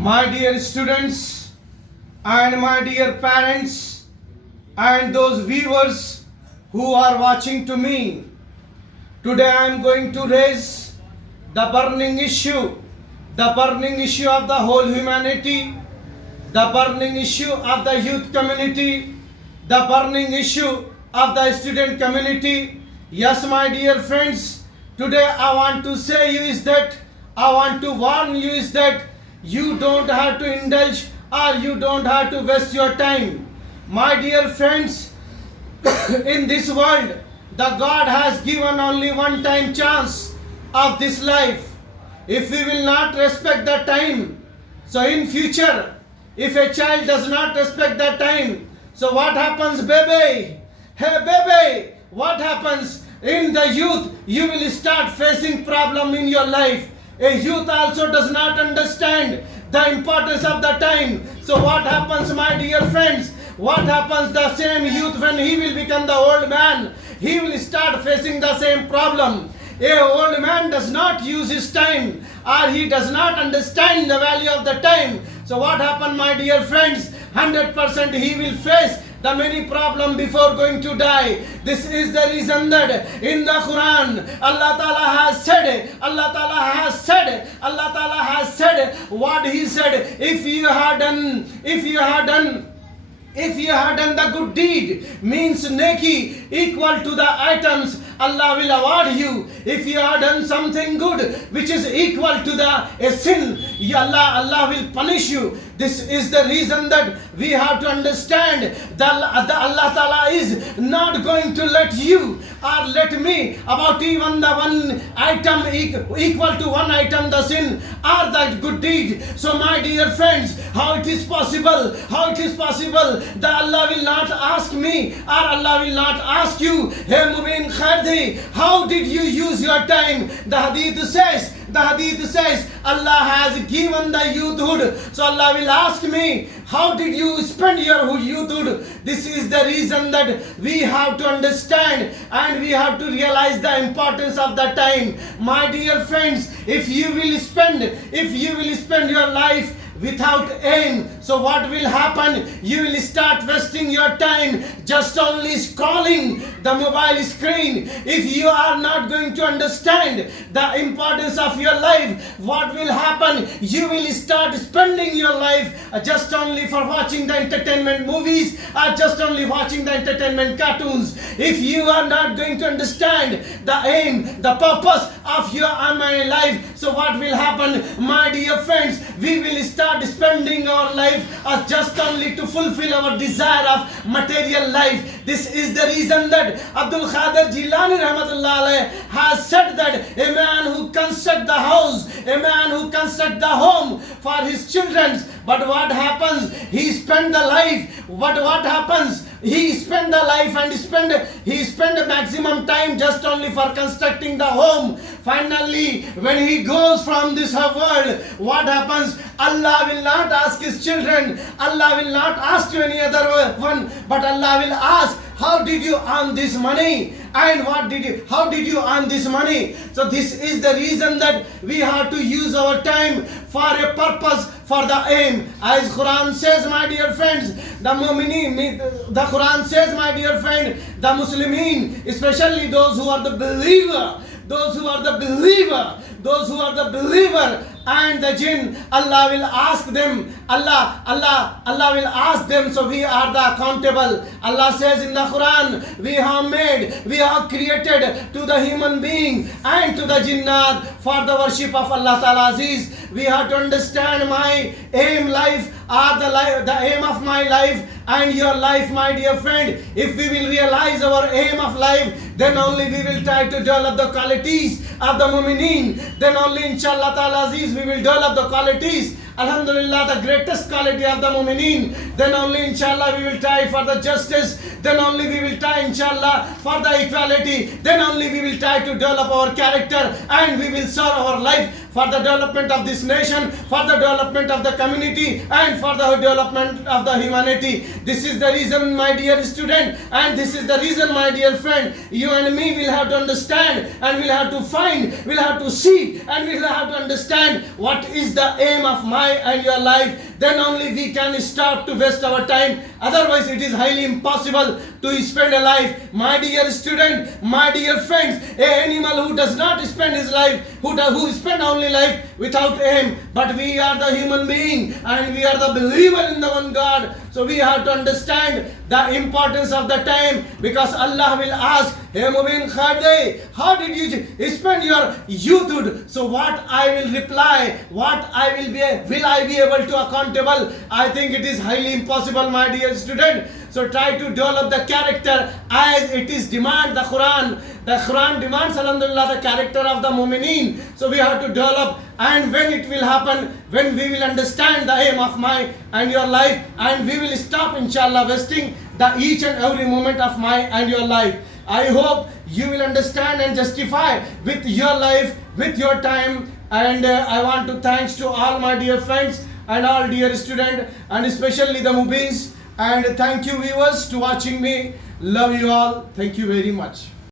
My dear students and my dear parents and those viewers who are watching to me, today I am going to raise the burning issue of the whole humanity, the burning issue of the youth community, the burning issue of the student community. Yes, my dear friends, today I want to say you is that, I want to warn you is that you don't have to indulge or you don't have to waste your time. My dear friends, in this world, the God has given only one time chance of this life. If we will not respect the time, so in future, if a child does not respect the time, so what happens, baby? Hey baby, what happens in the youth? You will start facing problem in your life. A youth also does not understand the importance of the time. So what happens, my dear friends? What happens the same youth when he will become the old man? He will start facing the same problem. A old man does not use his time, or he does not understand the value of the time. So what happens, my dear friends? 100% he will face the many problem before going to die. This is the reason that in the Quran Allah Ta'ala has said what he said. If you had done the good deed, means neki equal to the items, Allah will award you. If you have done something good which is equal to a sin, Allah will punish you. This is the reason that we have to understand that Allah Ta'ala is not going to let you or let me about even the one item equal to one item the sin or the good deed. So my dear friends, how it is possible that Allah will not ask me or Allah will not ask you, hey Mubin Khardi, how did you use your time? The hadith says Allah has given the youthhood, so Allah will ask me, how did you spend your youthhood? This is the reason that we have to understand and we have to realize the importance of the time. My dear friends, if you will spend your life without aim, so what will happen? You will start wasting your time just only scrolling the mobile screen. If you are not going to understand the importance of your life, what will happen? You will start spending your life just only for watching the entertainment movies or just only watching the entertainment cartoons. If you are not going to understand the aim, the purpose of your my life, so what will happen, my dear friends? We will start spending our life just only to fulfill our desire of material life. This is the reason that Abdul Qadir Jilani Rahmatullah Alayh has said that a man who constructs the house, a man who constructs the home for his children, but what happens? He spend the life. What happens? He spend the life and he spend the maximum time just only for constructing the home. Finally, when he goes from this world, what happens? Allah will not ask his children. Allah will not ask to any other one, but Allah will ask, how did you earn this money? And how did you earn this money? So this is the reason that we have to use our time for a purpose, for the aim. As Quran says, my dear friends, the Quran says, my dear friend, the Muslimin, especially those who are the believer, and the jinn, Allah will ask them, Allah will ask them, so we are the accountable. Allah says in the Quran, we have created to the human being and to the jinnat for the worship of Allah Ta'ala Aziz. We have to understand my aim life or the aim of my life and your life, my dear friend. If we will realize our aim of life, then only we will try to develop the qualities of the mu'mineen. Then only inshallah Ta'ala Aziz we will develop the qualities, alhamdulillah, the greatest quality of the mu'mineen. Then only inshallah we will try for the justice. Then only we will try inshallah for the equality. Then only we will try to develop our character and we will serve our life for the development of this nation, for the development of the community and for the development of the humanity. This is the reason, my dear student, and this is the reason, my dear friend, you and me will have to understand and we'll have to find, we'll have to see and we'll have to understand what is the aim of my my and your life, then only we can start to waste our time. Otherwise, it is highly impossible to spend a life. My dear student, my dear friends, an animal who does not spend his life, who spend only life without aim. But we are the human being and we are the believer in the one God. So we have to understand the importance of the time, because Allah will ask, hey Mubin Khade, how did you spend your youthhood? So what I will reply, what I will I be able to accountable? I think it is highly impossible, my dear student. So try to develop the character as it is demand the Quran. The Quran demands, alhamdulillah, the character of the mu'mineen. So we have to develop, and when it will happen, when we will understand the aim of my and your life, and we will stop, inshallah, wasting the each and every moment of my and your life. I hope you will understand and justify with your life, with your time. And I want to thanks to all my dear friends and all dear students, and especially the Mubins. And thank you viewers to watching me. Love you all. Thank you very much.